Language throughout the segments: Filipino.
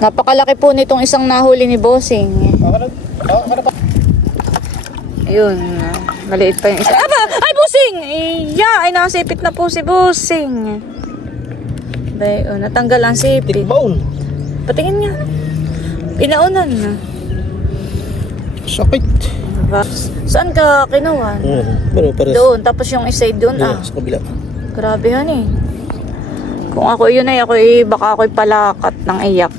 Napakalaki po nitong isang nahuli ni Bossing. Ayun. Maliit pa yung isa. Aba! Ay, Bossing! Iya! Ay, nakasipit na po si Bossing. Bay, oh, natanggal ang sipit. Tikbaon. Patingin nga. Pinaunan na. Sakit. Saan ka kinuha? Doon. Tapos yung isa doon. Sa kabila. Grabe yan eh. Kung ako yun ay baka ako'y palakat ng iyak.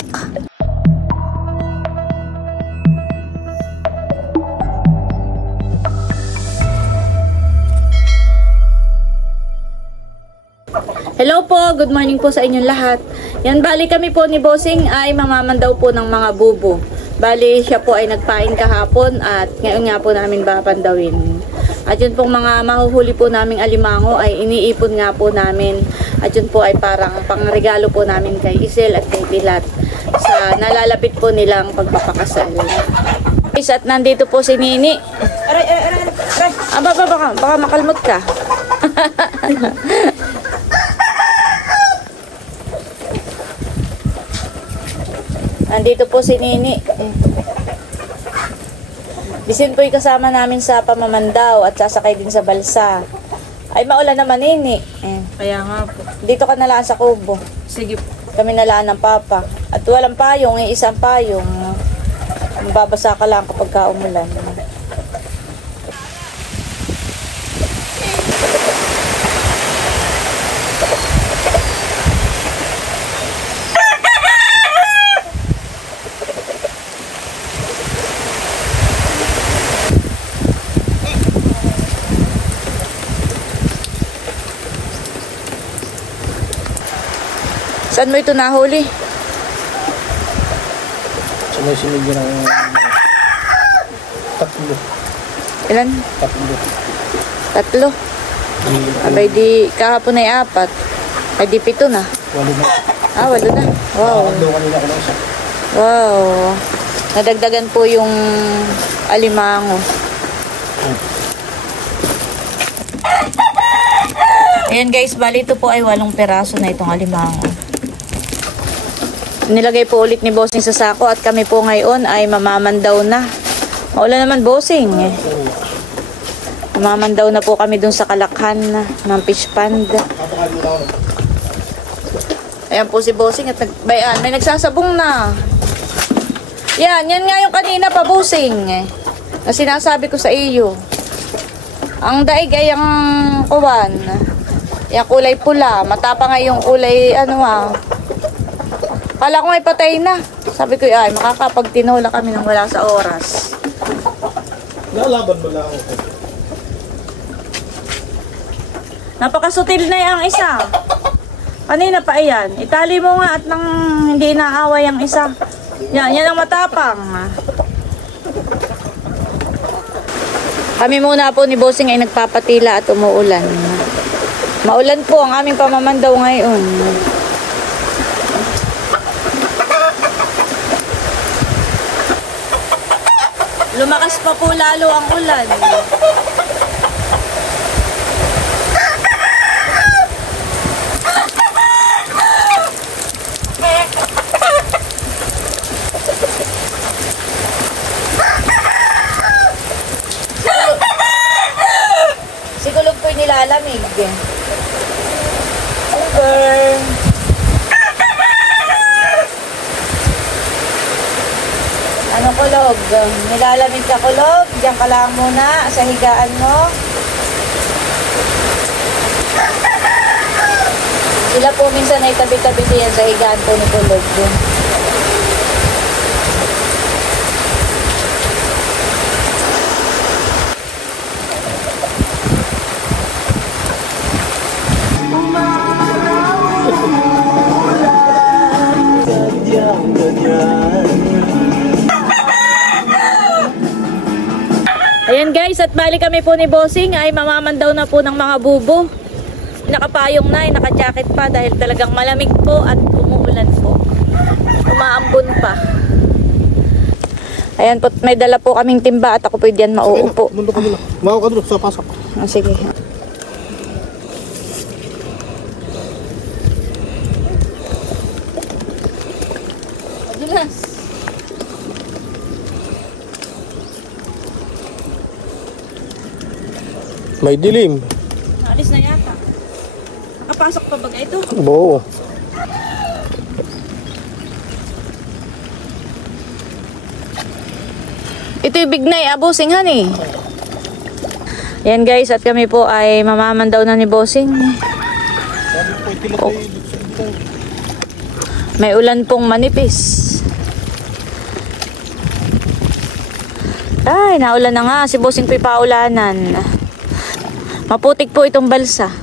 Hello po, good morning po sa inyong lahat. Yan, bali kami po ni Bossing ay mamamandaw po ng mga bubo. Bali siya po ay nagpain kahapon at ngayon nga po namin papandawin. At yun pong mga mahuhuli po naming alimango ay iniipon nga po namin. At yun po ay parang pangregalo po namin kay Isel at kay Pilat sa nalalapit po nilang pagpapakasal. At nandito po si Nini. Aray. Baka makalmot ka. Nandito po si Nini. Bisin po'y kasama namin sa pamamandaw at sasakay din sa balsa. Ay, maulan naman, Nini. Kaya nga po. Dito ka nalaan sa kubo. Sige po. Kami nalaan ng papa. At walang payong, isang payong. Mababasa ka lang kapag kaumulan. Saan mo ito nahuli? Sa may sinigyo ng tatlo. Ilan? Tatlo. Abay di kahapon ay 4. Ay di 7 na. 8 na. 8 na. Wow. Kanina ko na isa. Wow. Nadagdagan po yung alimango. Ayan guys, bali ito po ay 8 peraso na itong alimango. Nilagay po ulit ni Bossing sa sako at kami po ngayon ay mamamandaw na. Maulan naman, Bossing. Mamamandaw na po kami dun sa kalakhan ng fish pond. Ayan po si Bossing at bayan, may nagsasabong na. Yan nga yung kanina pa, Bossing. Na sinasabi ko sa iyo. Ang daig ay ang kuwan. Yung kulay pula. Matapa nga yung kulay Kala ko ay patay na. Sabi ko ay makakapagtinola kami nang wala sa oras. Nalaban mo lang ako. Napakasutil na yung isa. Kanina pa ayan. Itali mo nga at nang hindi inaaway ang isa. Yan ang matapang. Kami muna po ni Bossing ay nagpapatila at umuulan. Maulan po ang aming pamamandaw ngayon. Lumakas pa po lalo ang ulan. Sigulog po'y nilalamig. Super. Ano kulog? Nilalamig ka kulog? Diyan ka lang muna sa higaan mo. Sila po minsan ay tabi-tabi diyan sa higaan po ni kulog. Ayan guys, at bali kami po ni Bossing ay mamamandaw na po ng mga bubo. Nakapayong na, naka-jacket pa dahil talagang malamig po at umuulan po. Umaambon pa. Ayan po, may dala po kaming timba at ako po diyan mauupo. Mundo ka muna. Mao ka doon sa pasok. Sige. Dulas. May dilim. Alis na yata. Nakapasok pa ba ito? Oo. Ito yung bignay, abusinghan eh. Yan guys, at kami po ay mamamandaw na ni Bossing. Sabi po itilagay dito sa ibang. May ulan pong manipis. Ay, naulan na nga. Si Bossing po'y paulanan. Maputik po itong balsa.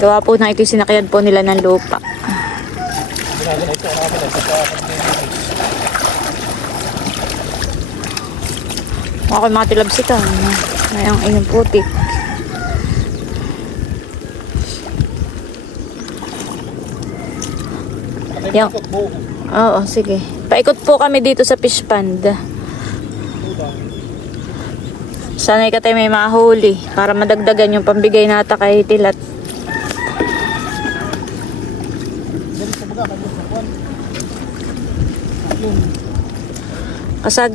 Gawa po na ito yung sinakyan po nila ng lupa. Ginagana ito. Ako yung mga tilabsikan. May ang inyong putik. Yung, oo, sige. Paikot po kami dito sa fish pond. Sanay ka tayo may mahuli para madagdagan yung pambigay nata kay Tilat. Kasag.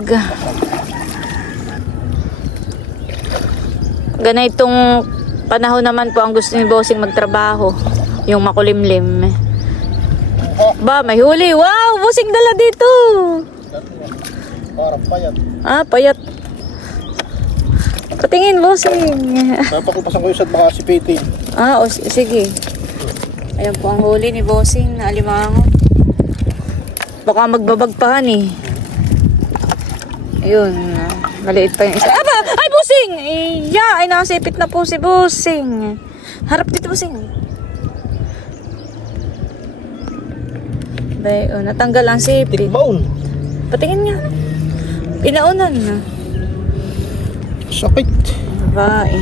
Ganitong panahon naman po ang gusto ni Bossing magtrabaho. Yung makulimlim. Ba, may huli. Wow! Bossing dala dito. Parang payat. Ah, payat. Patingin, Bossing. Napakupasan ko yung sad baka sipitin. Ah, o, sige. Ayan po ang huli ni Bossing na alimango. Baka magbabagpahan eh. Ayun. Maliit pa yung isa. Aba! Ay, Bossing! Iya! Ay, nakasipit na po si Bossing. Harap dito, Bossing. Bay, oh, natanggal ang sipit. Tigbaon. Patingin nga. Pinaunan na. Sakit. Bay.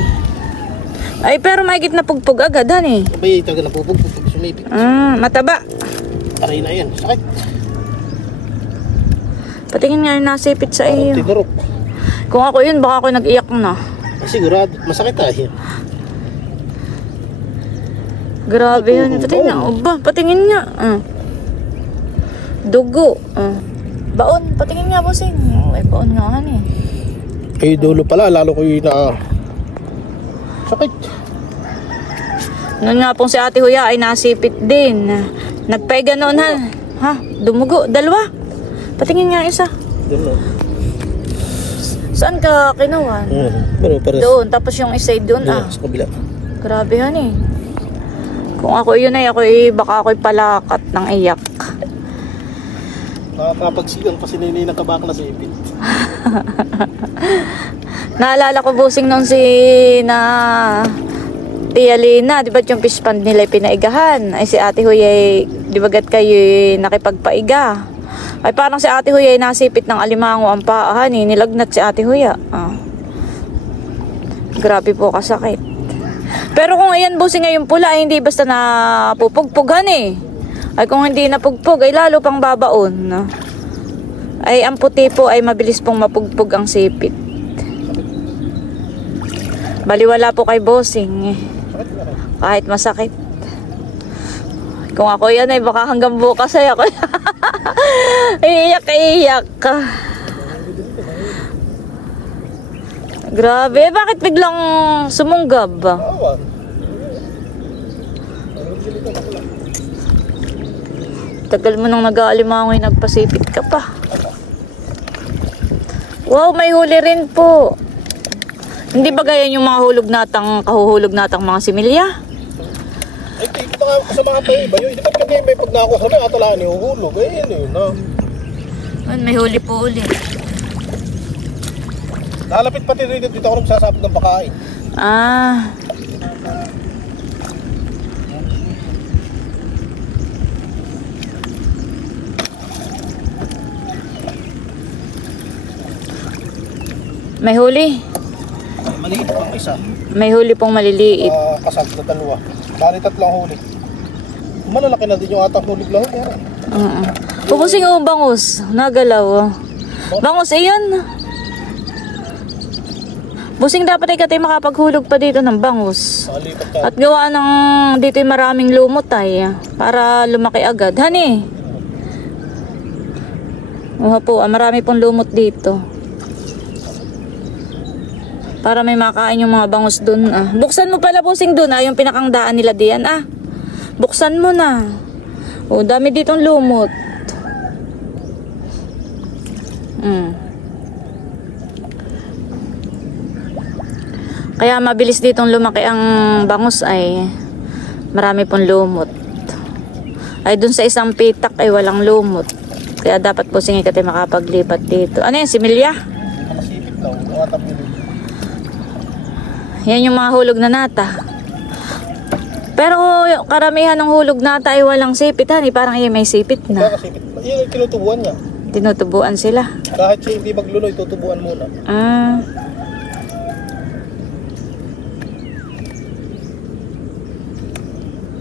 Ay, pero mahigit na pugpug agad, han eh. Abay, taga napupugpug. Sumipit. Mataba. Aray na yan. Sakit. Patingin nga yung nasipit sa Parang iyo. tinurok. Kung ako yun, baka ako nag-iyak na. Sigurado. Masakit tayo. Grabe yun. Patingin nga. Ba, patingin nga. Dugo. Baon. Patingin nga, Bossing. Ay, baon nga han eh. Eh, dulo pala. Lalo ko yung na... Sakit. Noon nga pong si Ate Huya ay nasipit din. Nagpaiga noon ha. Ha? Dumugo. Dalawa. Patingin nga isa. Doon. Saan ka kinuha? Pero pares. Doon. Tapos yung isa doon Sa kabila. Grabe yan eh. Kung ako yun ay baka ako'y palakat ng iyak. Nakakapagsigang pa si Nini ng kabak na sa ipit. Naalala ko, Bossing, noon si Tia Lina, di ba yung fish pond nila pinaigahan? Ay si Ate Huy ay, di ba gat kayo nakipagpaiga? Ay parang si Ate Huy ay nasipit ng alimango ang paahan eh. Nilagnat si Ate Huy. Grabe po kasakit. Pero kung ayan, Bossing, ngayon pula ay hindi basta na pupugpughan eh. Ay kung hindi napugpug ay lalo pang babaon. Ay ang puti po ay mabilis pong mapugpug ang sipit. Baliwala po kay Bossing. Kahit masakit. Kung ako yan ay baka hanggang bukas ay ako. Iiyak. Grabe, bakit biglang sumunggab? Tagal mo nang nag-aalimangoy, nagpasipit ka pa. Wow, may huli rin po. Hindi ba ganyan yung mga kahuhulog natang mga similya? Ay, ito nga sa mga iba yun. Hindi ba kagay may pag nakuha sa mga atalaan ni uhulog? Ay, yun na. May huli po ulit. Nalapit pati rin dito ako nagsasabot ng pakain. May huli. Maliit pang isa. May huli pong maliliit. Kasag na dalawa. Bali tatlong huli. Malalaki na din yung atang huli lang. Pupusing o bangus. Nagalaw. Bangus, iyon. Busing dapat ay katay makapaghulog pa dito ng bangus. At gawa ng dito ay maraming lumot ay. Para lumaki agad. Hani. Oo po, marami pong lumot dito. Para may makain yung mga bangus dun ah. Buksan mo pala Bossing dun ah, yung pinakang daan nila diyan ah. Buksan mo na. Oh, dami ditong lumot. Kaya mabilis ditong lumaki ang bangus ay marami pong lumot. Ay dun sa isang pitak ay walang lumot. Kaya dapat po singit at makapaglipat dito. Ano yan, similya? Nakasipit daw. Nakatapilin. Yan yung mga hulog na nata. Pero karamihan ng hulog nata ay walang sipit. Hani, parang yan may sipit na. Nakasipit. Yun yung tinutubuan niya. Tinutubuan sila. Kahit siya hindi magluloy, tutubuan muna. Ah.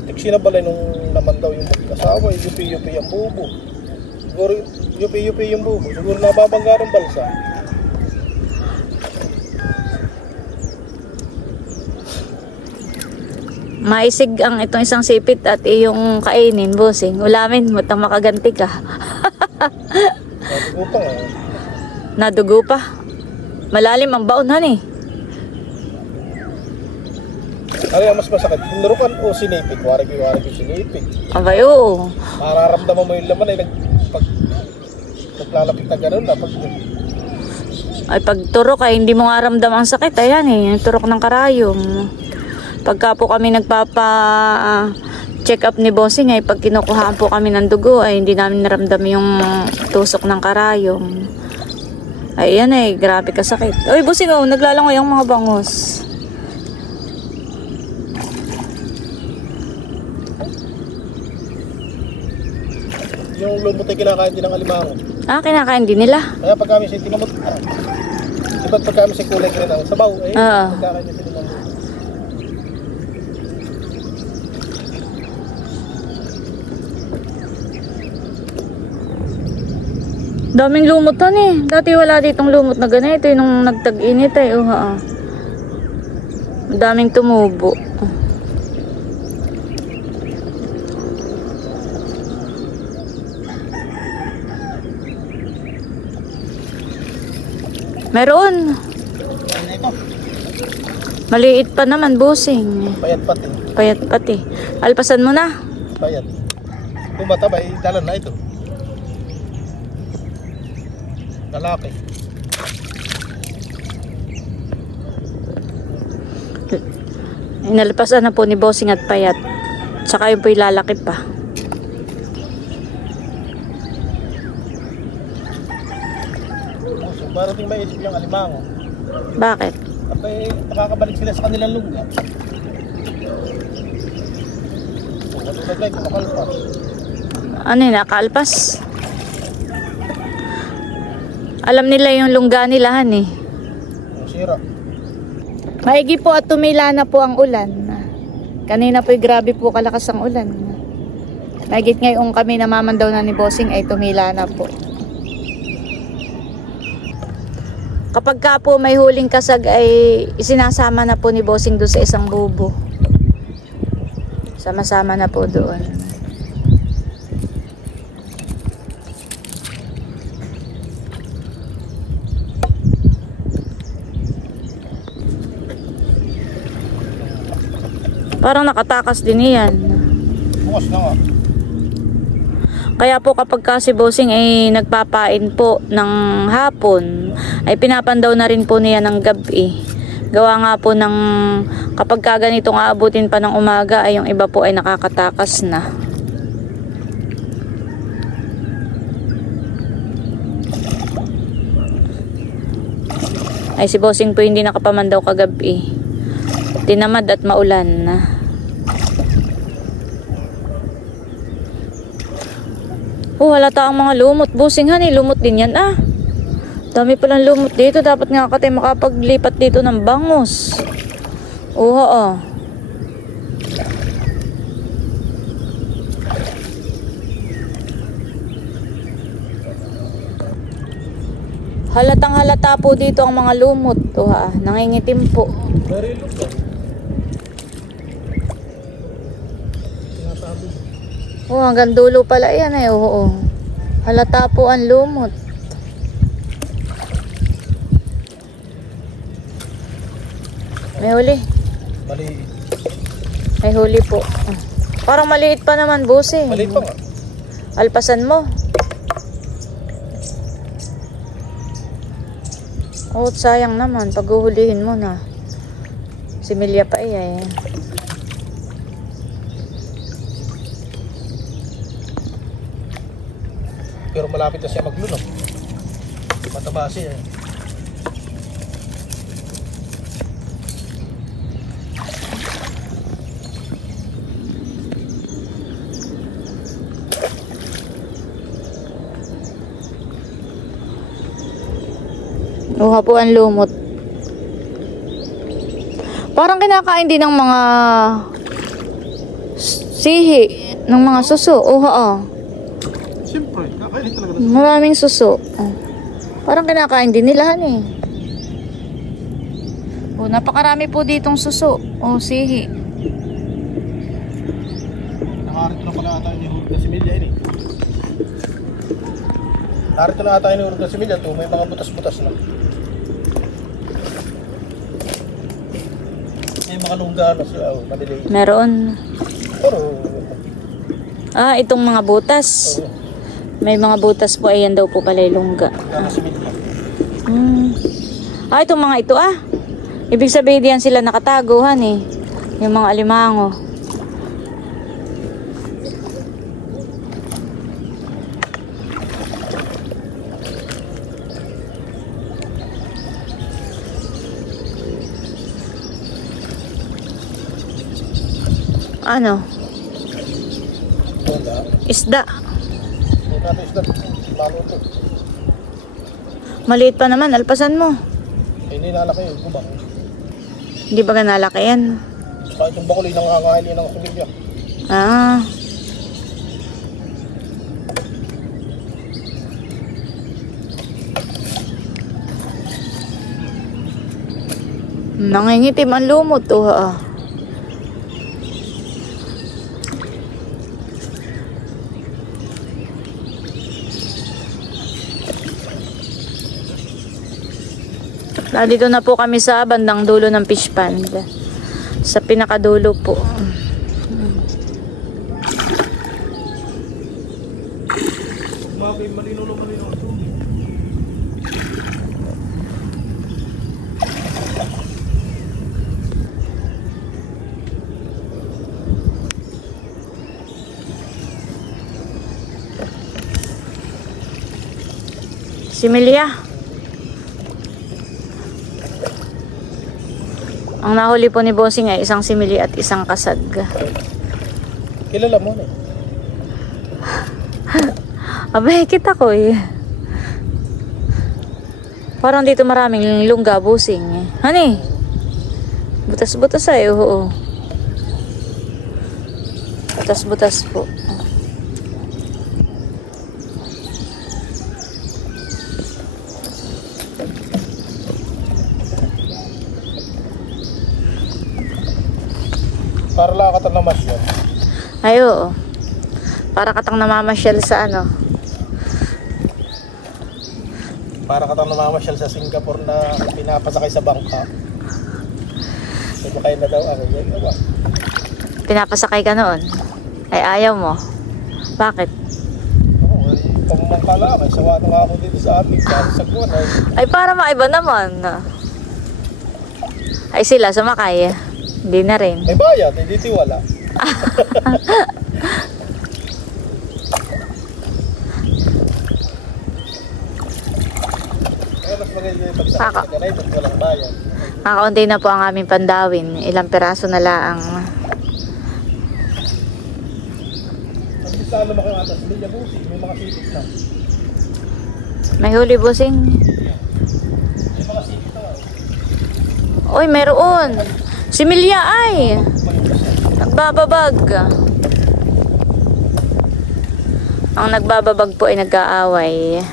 Tiksi na balay nung naman daw yung mag-asawa, yupi-yupi yung bubo. Siguro yupi-yupi yung bubo. Siguro nababangga ng balsa. Maisig ang itong isang sipit at iyong kainin, Bossing. Ulamin mo, tang makaganti ka. Nadugo pa nga. Nadugo pa. Malalim ang baon, hani. Ano yung mas masakit? Hinurukan o sinipit? Wari ko sinipit. Abay, oo. Mararamdaman mo yung laman ay pag naglalapit na gano'n na. Ay, pag turok ay hindi mo nga ramdam ang sakit. Ayan eh, yung turok ng karayom. Pagka po kami nagpapa-check up ni Bossing ay pag kinukuhaan po kami ng dugo ay hindi namin naramdam yung tusok ng karayom. Ay, yan eh, grabe kasakit. Uy, Bossing, oh, naglalangoy ang mga bangus. Yung lumot ay kinakain din ng alimango. Ah, kinakain din nila. Kaya pag kami siya tinamot, diba pag kami siya kulay rin ang sabaw, eh, pagkakain niya sila ng lumot. Daming lumot eh. Dati wala ditong lumot na ganito. Nung nagtag-init eh. Daming tumubo. Meron. Maliit pa naman, Bossing. Payat pati. Payat pati. Alpasan mo na. Payat. Kung matabay, dalan na ito. Lalaki. Inalpasan na po ni Bossing at payat. Saka yun po ilalaki pa. So, parang ting maisip yung alimango. Bakit? Kapag nakakabalik sila sa kanilang lugar. So, matulad lang, kumakalpas. Ano yun, nakaalpas? Alam nila yung lungga nilahan eh. Yung sira. Maigi po at tumila na po ang ulan. Kanina po'y grabe po kalakas ang ulan. Maigit ngayon kami namamandaw na ni Bossing ay tumila na po. Kapag ka po may huling kasag ay isinasama na po ni Bossing doon sa isang bubo. Sama-sama na po doon. Parang nakatakas din yan. Bukas na nga. Kaya po kapag kasi Bossing ay nagpapain po ng hapon, ay pinapandaw na rin po niya ng gabi. Gawa nga po ng kapag kaganitong aabutin pa ng umaga ay yung iba po ay nakakatakas na. Ay si Bossing po hindi nakapamandaw kagabi. Tinamad at maulan na. Oh, halata ang mga lumot. Bossing, hani, lumot din yan ah. Dami palang lumot dito. Dapat nga katay makapaglipat dito ng bangus. Oo. Halatang halata po dito ang mga lumot. Nangingitim po. Very look po. Sinasabi. Oh, hanggang dulo pala yan eh. Oo. Halata po ang lumot. May huli. Maliit. May huli po. Parang maliit pa naman, bossing. Maliit pa nga. Alpasan mo. Oh, sayang naman. Pag uhulihin mo na. Similya pa eh. Pero malapit na siya magluno. Mataba siya. Uha po ang lumot. Parang kinakain din ng mga sihi, ng mga suso. Uha. Siyempre, kakainin talaga na. Maraming suso. Parang kinakain din nila han eh. Napakarami po ditong suso. Sihi. Nakarito na pala ata yung hurog na similya ini. Narito na ata yung hurog na similya to. May mga butas-butas na. May mga lungga na siya. Maliliit. Meron. Pero, Itong mga butas. May mga butas po. Ayan daw po pala yung lungga. na similya. Itong mga ito Ibig sabihin diyan sila nakataguhan eh. Yung mga alimango. Ano? Wala. Isda. May natin isda. Maluto. Maliit pa naman. Alpasan mo. Hindi nalaki yung kubang. Hindi ba ganalaki yan? Saka itong bakuli nang hangahin ng similya. Nangingitim ang lumot. Dito na po kami sa bandang dulo ng fish pond. Sa pinakadulo po. Malino ang tubig. Similya. Ang nahuli po ni Bossing ay isang simili at isang kasag. Kilala mo na. Abay, kita ko eh. Parang dito maraming lungga, Bossing. Hani? Butas-butas ay, oo. Butas-butas po. Para lakatan na mas yan. Ay, oo. Para katang namamasyal sa ano. Para katang namamasyal sa Singapore na pinapasakay sa bangka. Sumakay na daw ako. Yan ba? Pinapasakay ka noon. Ay, ayaw mo. Bakit? Oo, pamamangka lang. Ay, sawa na nga ako dito sa amin. Sa sagwan. Ay, para maiba naman. Ay, sila sumakay. Hindi na rin. May bayad, hindi tiwala. Kaya mas maganda yung pagsakay sa ganito at walang bayad. Kakaunti na po ang aming pandawin. Ilang peraso na laang. Ang bisa lumaki ang atas, hindi niya busi. May mga sipit na. May huli, Bossing. May mga sipit na. Uy, meron. Similya ay. Nagbababag. Ang nagbababag po ay nag-aaway.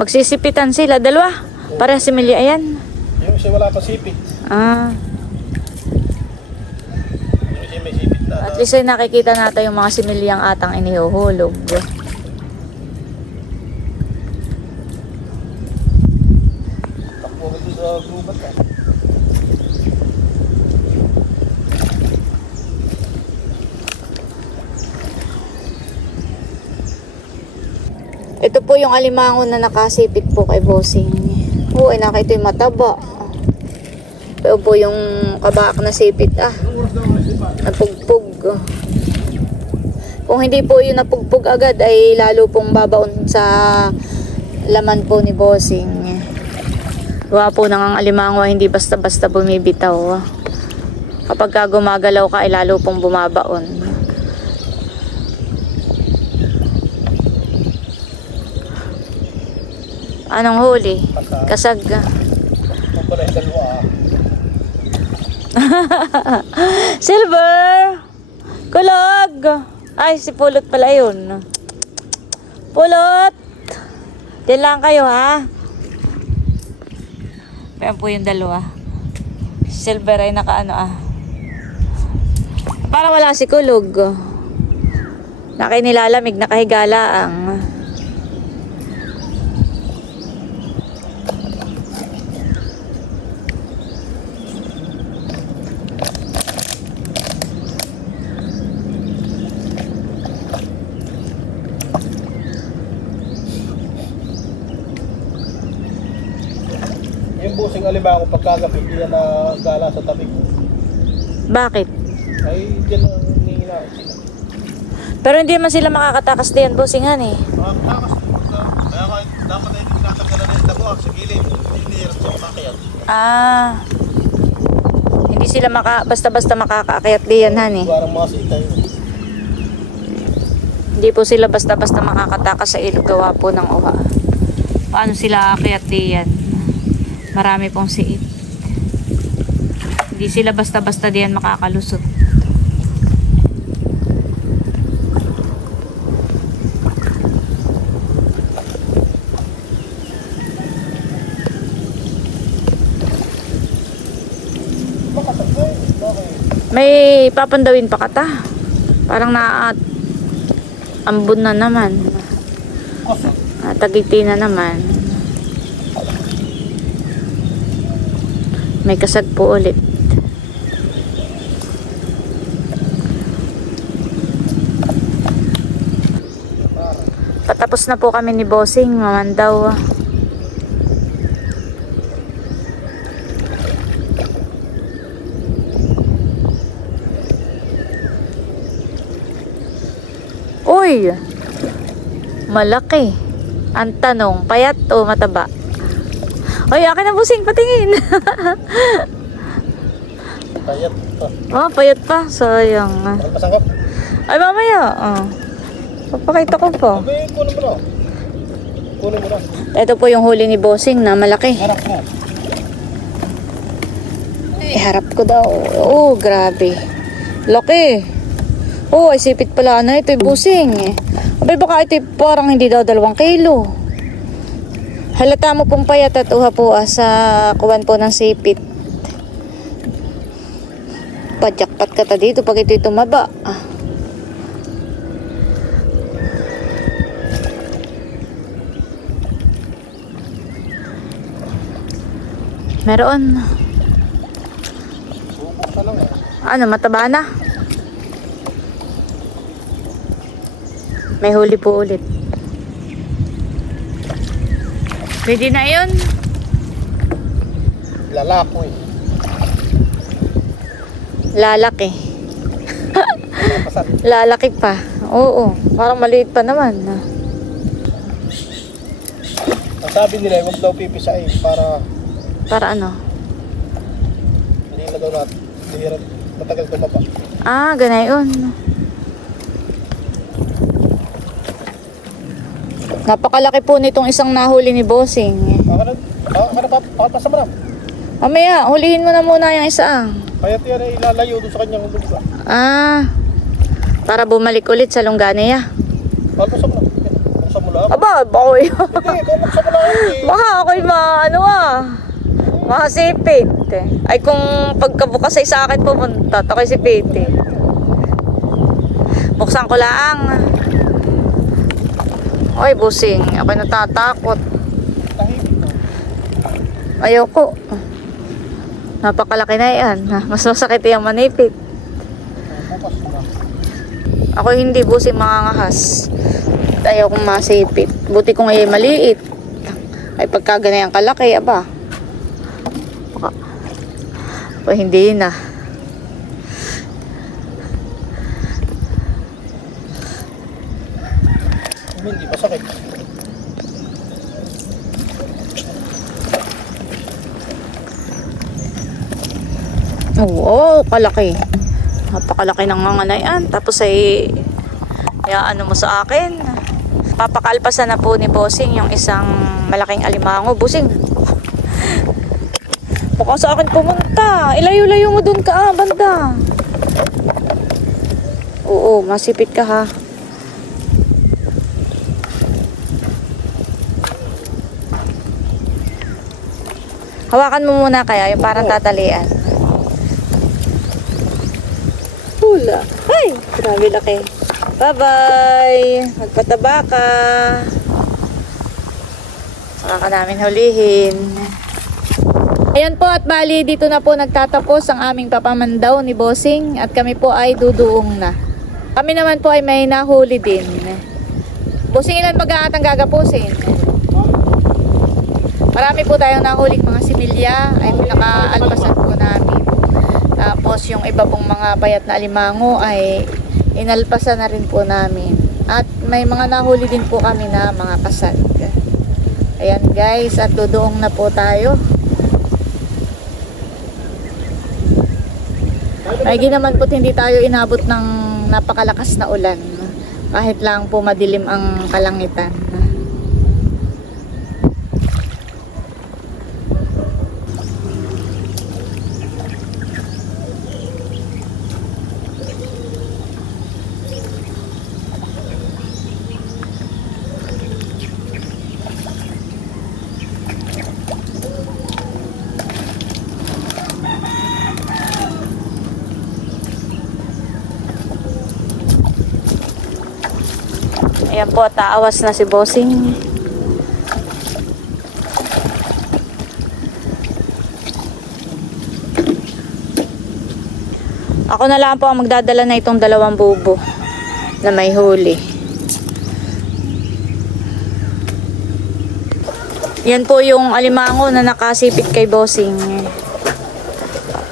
Magsisipitan sila. Dalawa. Para similya ayan. Yung isa wala pa sipit. Ah. Yung isa may sipit na. At least ay nakikita natin yung mga similyang atang inihuhulog. Takbo ko dito sa gubat na. Ito po yung alimango na nakasipit po kay bossing. Oo, ay nakita yung mataba. Ito po yung kabak na sipit napugpug. Kung hindi po yung napugpug agad ay lalo pong babaon sa laman po ni bossing. Gawa po ng alimango hindi basta-basta bumibitaw. Kapag gumagalaw ka ay lalo pong bumabaon. Anong huli? Kasag. Kung pala yung dalawa Silver! Kulog! Ay, si Pulot pala yun. Pulot! Diyan lang kayo, ha? Kaya po yung dalawa. Silver ay nakaano, Para wala si Kulog. Nakinilalamig, nakahigalaang. Yung busing alimango pagkagabi, diyan na gala sa tabi ko. Bakit? Ay, diyan ang nihinaot sila. Pero hindi man sila makakatakas diyan, bossingan eh. Makakatakas. Kaya dapat ay tinatanggalan na yung tabuak sa gilid. Hindi hirap sa umakyat. Hindi sila basta-basta makakaakyat diyan, han eh. Parang masita yun. Hindi po sila basta-basta makakatakas sa ilog gawa po ng uha. Paano sila aakyat diyan? Marami pong siit. Hindi sila basta-basta diyan makakalusot. May papandawin pa kata. Parang ambon na naman. Tagiti na naman. May kasag po ulit. Patapos na po kami ni bossing, mamandaw. Uy! Malaki. Ang tanong, payat o mataba? Uy, akin na busing, patingin. Payat pa. Payat pa. Sayang. Pasangkap? Ay, mamaya. Papakita ko po. Okay, kunin mo na. Kunin mo na. Ito po yung huli ni bossing na malaki. Harap mo. Harap ko daw. Oh, grabe. Laki. Oh, ay sipit pala na. Ito yung busing. Abay, baka ito parang hindi daw 2 kilo. Halata mo pong payat at uha po sa kuwan po ng sipit. Pajakpat ka ta dito pag ito'y tumaba. Meron. Bubuksan lang Ano, mataba na? May huli po ulit. Pwede na yun. Lalako eh. Lalaki. Pasan. Lalaki pa. Oo. Parang maliit pa naman. Ang sabi nila, huwag daw pipisain para Ano? hindi na daw natin. Hindi hirap matagal tumaba. Ganayon. Napakalaki po nitong isang nahuli ni bossing. Pakapasa mo na. Mamaya, hulihin mo na muna yung isa. Kaya yan ay ilalayo doon sa kanyang lugar. Para bumalik ulit sa Longganea. Pakapasa mo na. Pakapasa mo lang. Aba, bakoy. Hindi, pakapasa mo lang. Baka ako'y makasipit. Ay kung pagkabukas ay sa akin pumunta, ako'y sipit eh. Buksan ko lang. Ay, busing. Ako'y natatakot. Ayoko. Napakalaki na yan. Mas masakit yung manipit. Ako hindi busing mangangahas. ayaw kong masipit. Buti kung ay maliit. Ay pagka ganyan kalaki, aba. O hindi na. Hindi pa sakit. Oo, kalaki. Napakalaki ng nganganayan. Tapos ay ano mo sa akin. Papakalpasan na po ni Bossing yung isang malaking alimango. Bossing, baka sa akin pumunta. Ilayo-layo mo dun ka, banda. Oo, masipit ka ha. Hawakan mo muna kaya yung parang tatalian. Hula. Ay, grabe laki. Bye-bye. Magpataba ka. Saka ka namin hulihin. Ayan po at bali dito na po nagtatapos ang aming papamandaw ni Bossing at kami po ay duduong na. Kami naman po ay may nahuli din. Bossing, ilan mag-aatang gagapusin? Marami po tayong nahuling mga similya ay pinaka-alpasan po namin. Tapos yung iba pong mga payat na alimango ay inalpasan na rin po namin. At may mga nahuli din po kami na mga kasag. Ayan guys, at duduong na po tayo. Ay naman po hindi tayo inabot ng napakalakas na ulan. Kahit lang po madilim ang kalangitan. Ayan po, taawas na si Bossing. Ako na lang po ang magdadala na itong 2 bubo na may huli. Yan po yung alimango na nakasipit kay Bossing.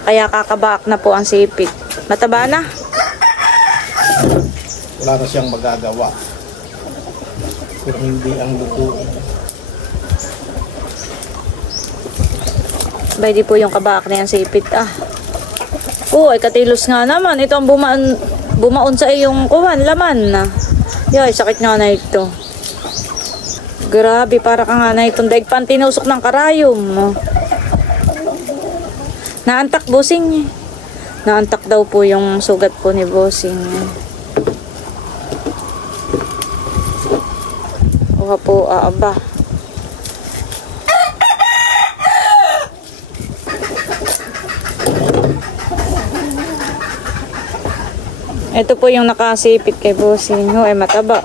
Kaya kakabaak na po ang sipit. Mataba na. Wala na siyang magagawa. Kung hindi ang lutuin. Bay, di po yung kabaak na yan sipit. Oo, ay katilos nga naman. Ito ang bumaon sa iyong kuwan, laman. Yay, sakit nga na ito. Grabe, para ka nga na itong daigpan tinusok ng karayom. Naantak, Bossing. Naantak daw po yung sugat po ni Bossing. Uha po, aba. Ito po yung nakasipit kay Bossing. Ay mataba.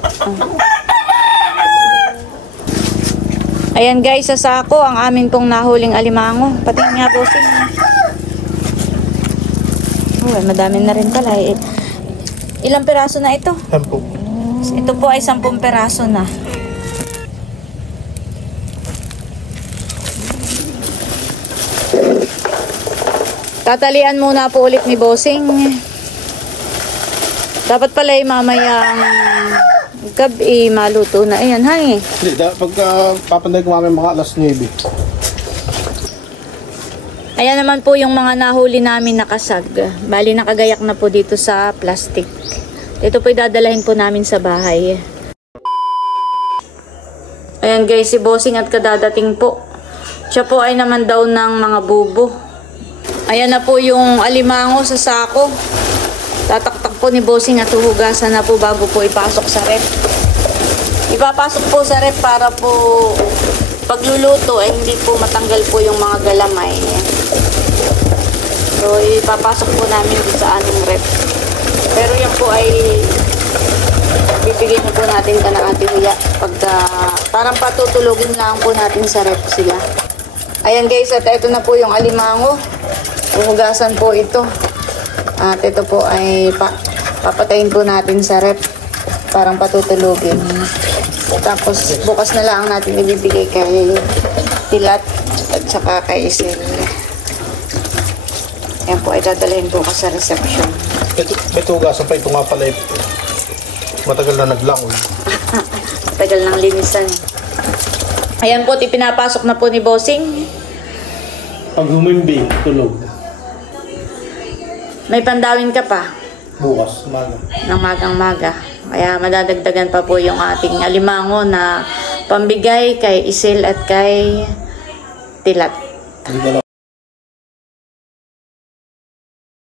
Ayan guys, sa sako ang amin pong nahuling alimango. Patingin nga, Bossing. Ay, madami na rin pala. Ilang peraso na ito? 10. Ito po ay 10 peraso na. Tatalian muna po ulit ni Bossing. Dapat pala mamayang gabi maluto na. Ayan, hangi. Hindi, pagka papanday ko mga alas 9. Ayan naman po yung mga nahuli namin na kasag. Bali, nakagayak na po dito sa plastic. Ito po dadalahin po namin sa bahay. Ayan guys, si Bossing at kadadating po. Siya po ay naman daw ng mga bubo. Ayan na po yung alimango sa sako. Tataktak po ni Bossing at huhugasan na po bago po ipasok sa ref. Ipapasok po sa ref para po pagluluto ay hindi po matanggal po yung mga galamay. So ipapasok po namin dito sa aming ref. Pero yan po ay bibigyan na po natin ka ng Ate Huya. Parang patutulogin lang po natin sa ref sila. Ayan guys, at ito na po yung alimango. Huhugasan po ito. At ito po ay papatayin po natin sa ref parang patutulugin. Tapos bukas na lang natin ibibigay kay Tilat at saka kay Isel. Yan po ay dadalhin bukas sa reception. May tugasan pa ito nga pala. Matagal na naglangoy. Tagal ng linisan. Ayan po, ipinapasok na po ni Bossing. Pag humimbi, tulog. May pandawin ka pa Bukas, maga. ng magang-maga. Kaya madadagdagan pa po yung ating alimango na pambigay kay Isel at kay Tilat. Hindi